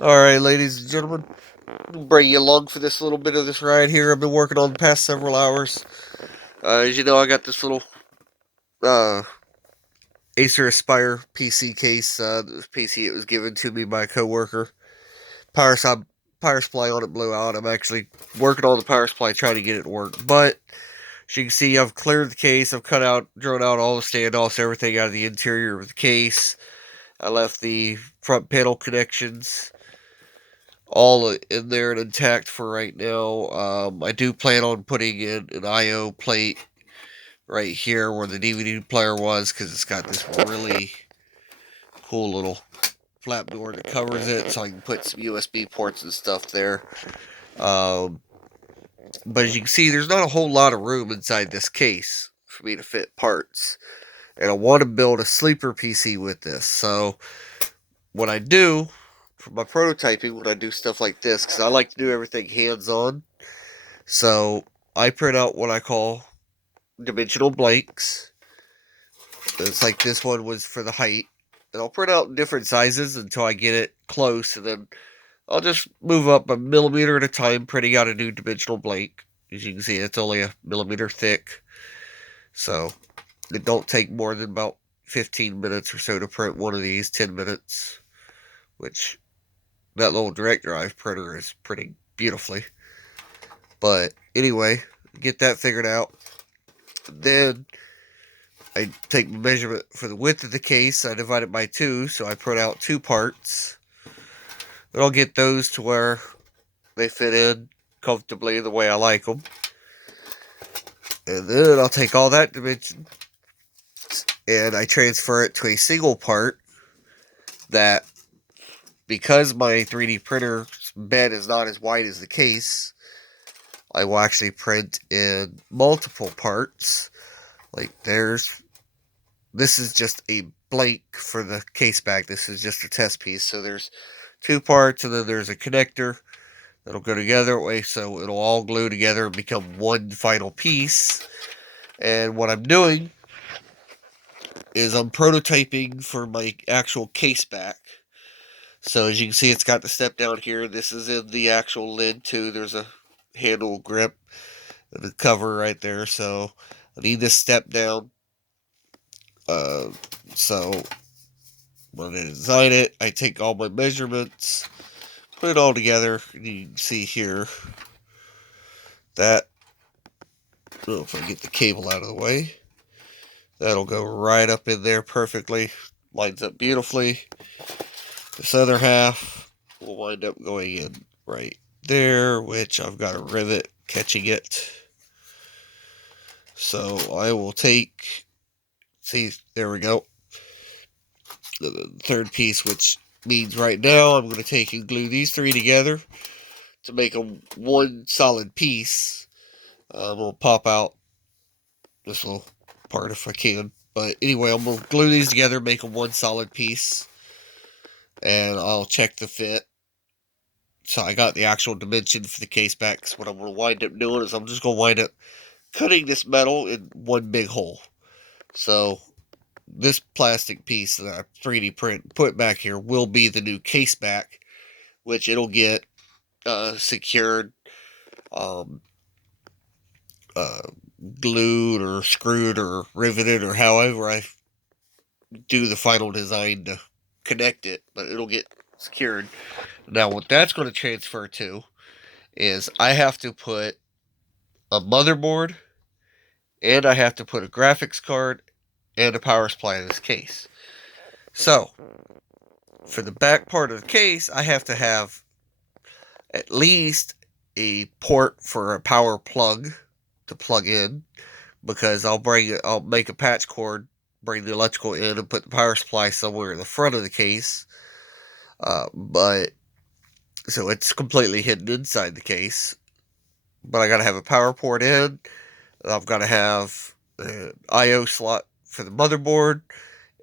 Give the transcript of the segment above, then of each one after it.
Alright, ladies and gentlemen, I'll bring you along for this little bit of this ride here I've been working on the past several hours. As you know, I got this little uh, Acer Aspire PC case. This PC, it was given to me by a coworker. Power, sub, power supply on it blew out. I'm actually working on the power supply trying to get it to work. But, as you can see, I've cleared the case. I've drawn out all the standoffs, everything out of the interior of the case. I left the front panel connections all in there and intact for right now. I do plan on putting in an I/O plate right here where the DVD player was because it's got this really cool little flap door that covers it, so I can put some USB ports and stuff there. Um, but as you can see, there's not a whole lot of room inside this case for me to fit parts, and I want to build a sleeper PC with this. So what I do for my prototyping, when I do stuff like this, because I like to do everything hands-on. So I print out what I call dimensional blanks. It's like this one was for the height. And I'll print out different sizes until I get it close, and then I'll just move up a millimeter at a time, printing out a new dimensional blank. As you can see, it's only a millimeter thick. So it don't take more than about 15 minutes or so to print one of these, 10 minutes, which that little direct drive printer is printing beautifully. But anyway, get that figured out. Then I take my measurement for the width of the case. I divide it by 2, so I print out 2 parts. Then I'll get those to where they fit in comfortably the way I like them. And then I'll take all that dimension and I transfer it to a single part that, because my 3D printer bed is not as wide as the case, I will actually print in multiple parts. Like this is just a blank for the case back. This is just a test piece. So there's 2 parts, and then there's a connector that'll go together way, so it'll all glue together and become one final piece. And what I'm doing is I'm prototyping for my actual case back. So as you can see, it's got the step down here. This is in the actual lid too. There's a handle grip and the cover right there. So I need this step down. Uh, so when I design it, I take all my measurements, put it all together, and you can see here that, oh, if I get the cable out of the way, that'll go right up in there perfectly, lines up beautifully. This other half will wind up going in right there, which I've got a rivet catching it. So I will take, see, there we go, the third piece, which means right now I'm going to take and glue these 3 together to make them one solid piece. We'll pop out this little part if I can. But anyway, I'm going to glue these together, make them one solid piece. And I'll check the fit. So I got the actual dimension for the case back. So what I'm going to wind up doing is I'm just going to wind up cutting this metal in one big hole. So this plastic piece that I 3D print put back here will be the new case back, which it'll get secured, um, uh, glued or screwed or riveted or however I do the final design to connect it, but it'll get secured. Now what that's going to transfer to is I have to put a motherboard and I have to put a graphics card and a power supply in this case. So for the back part of the case, I have to have at least a port for a power plug to plug in, because I'll make a patch cord, bring the electrical in, and put the power supply somewhere in the front of the case. But so it's completely hidden inside the case. But I gotta have a power port in. I've got to have an I/O slot for the motherboard,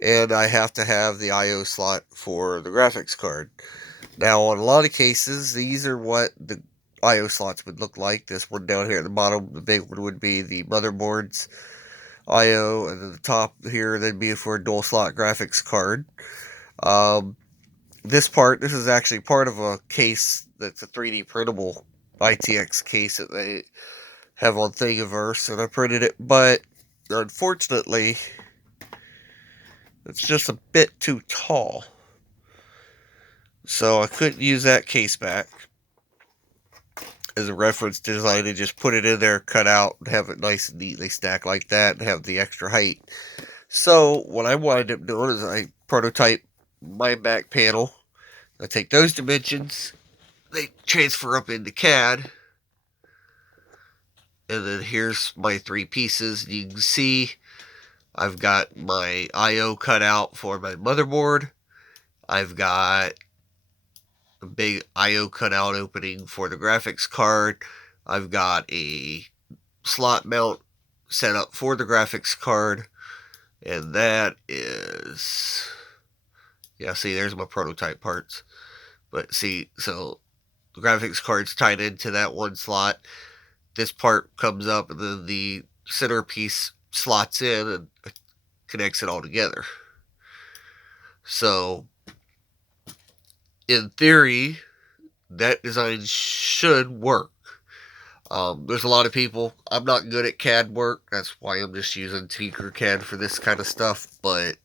and I have to have the I/O slot for the graphics card. Now, on a lot of cases, these are what the I/O slots would look like. This one down here at the bottom, the big one would be the motherboard's I/O, and then the top here, that'd be for a dual slot graphics card. Um, this is actually part of a case that's a 3D printable ITX case that they have on Thingiverse, and I printed it, but unfortunately, it's just a bit too tall. So I couldn't use that case back as a reference design and just put it in there, cut out, and have it nice and neatly stacked like that, and have the extra height. So what I wind up doing is I prototype my back panel. I take those dimensions, they transfer up into CAD, and then here's my three pieces. You can see I've got my I/O cut out for my motherboard. I've got a big I/O cutout opening for the graphics card. I've got a slot mount set up for the graphics card, and that is, yeah, see, there's my prototype parts. But see, so the graphics card's tied into that one slot. This part comes up, and then the centerpiece slots in and connects it all together. So, in theory, that design should work. There's a lot of people, I'm not good at CAD work, that's why I'm just using Tinkercad for this kind of stuff, but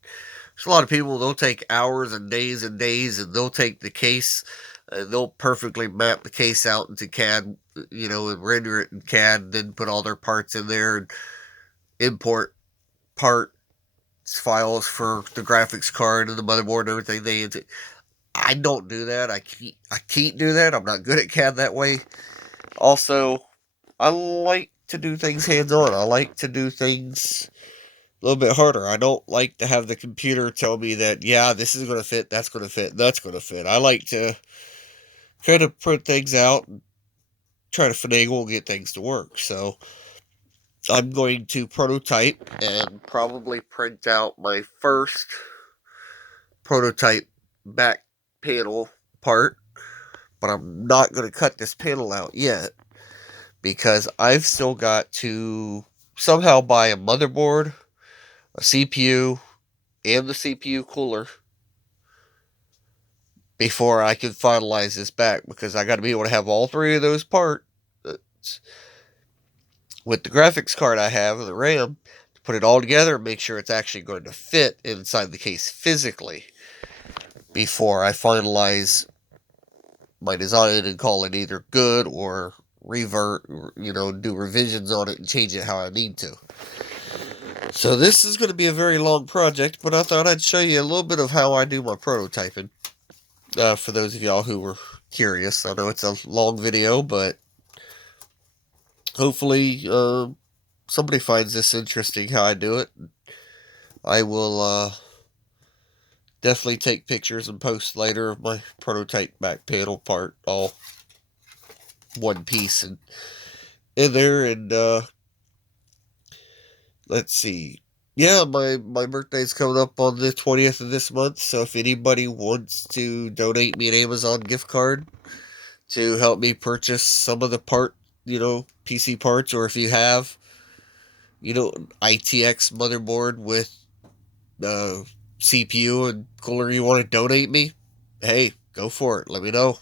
there's a lot of people, they'll take hours and days, and they'll take the case, they'll perfectly map the case out into CAD, and render it in CAD, and then put all their parts in there, and import parts files for the graphics card and the motherboard and everything. I don't do that. I can't do that. I'm not good at CAD that way. Also, I like to do things hands-on. I like to do things a little bit harder. I don't like to have the computer tell me that, yeah, this is going to fit, that's going to fit, that's going to fit. I like to kind of print things out and try to finagle and get things to work. So I'm going to prototype and probably print out my first prototype back panel part, but I'm not going to cut this panel out yet because I've still got to somehow buy a motherboard, a CPU, and the CPU cooler before I can finalize this back, because I got to be able to have all three of those parts with the graphics card I have and the RAM to put it all together and make sure it's actually going to fit inside the case physically before I finalize my design and call it either good or revert, do revisions on it and change it how I need to. So this is going to be a very long project, but I thought I'd show you a little bit of how I do my prototyping. For those of y'all who were curious. I know it's a long video, but hopefully somebody finds this interesting how I do it. I will definitely take pictures and post later of my prototype back panel part, all one piece and in there. And let's see. Yeah, my birthday's coming up on the 20th of this month, so if anybody wants to donate me an Amazon gift card to help me purchase some of the PC parts, or if you have, ITX motherboard with CPU and cooler you want to donate me, hey, go for it. Let me know.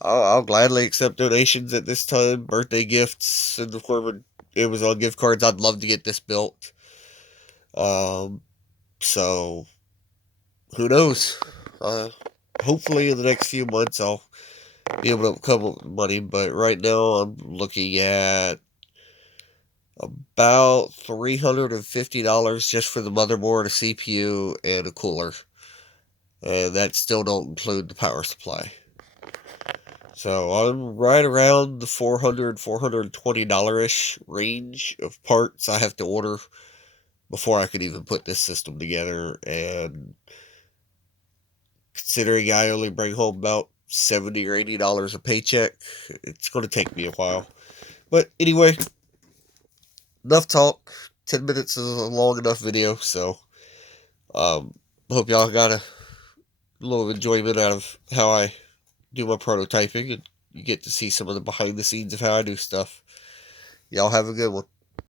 I'll gladly accept donations at this time. Birthday gifts in the form of Amazon gift cards. I'd love to get this built. So who knows? Hopefully in the next few months I'll be able to come up with money, but right now I'm looking at about $350 just for the motherboard, a CPU, and a cooler. And that still don't include the power supply. So I'm right around the $400, $420-ish range of parts I have to order before I could even put this system together. And considering I only bring home about $70 or $80 a paycheck, it's going to take me a while. But anyway, enough talk. 10 minutes is a long enough video, so hope y'all got a little enjoyment out of how I do my prototyping, and you get to see some of the behind the scenes of how I do stuff. Y'all have a good one.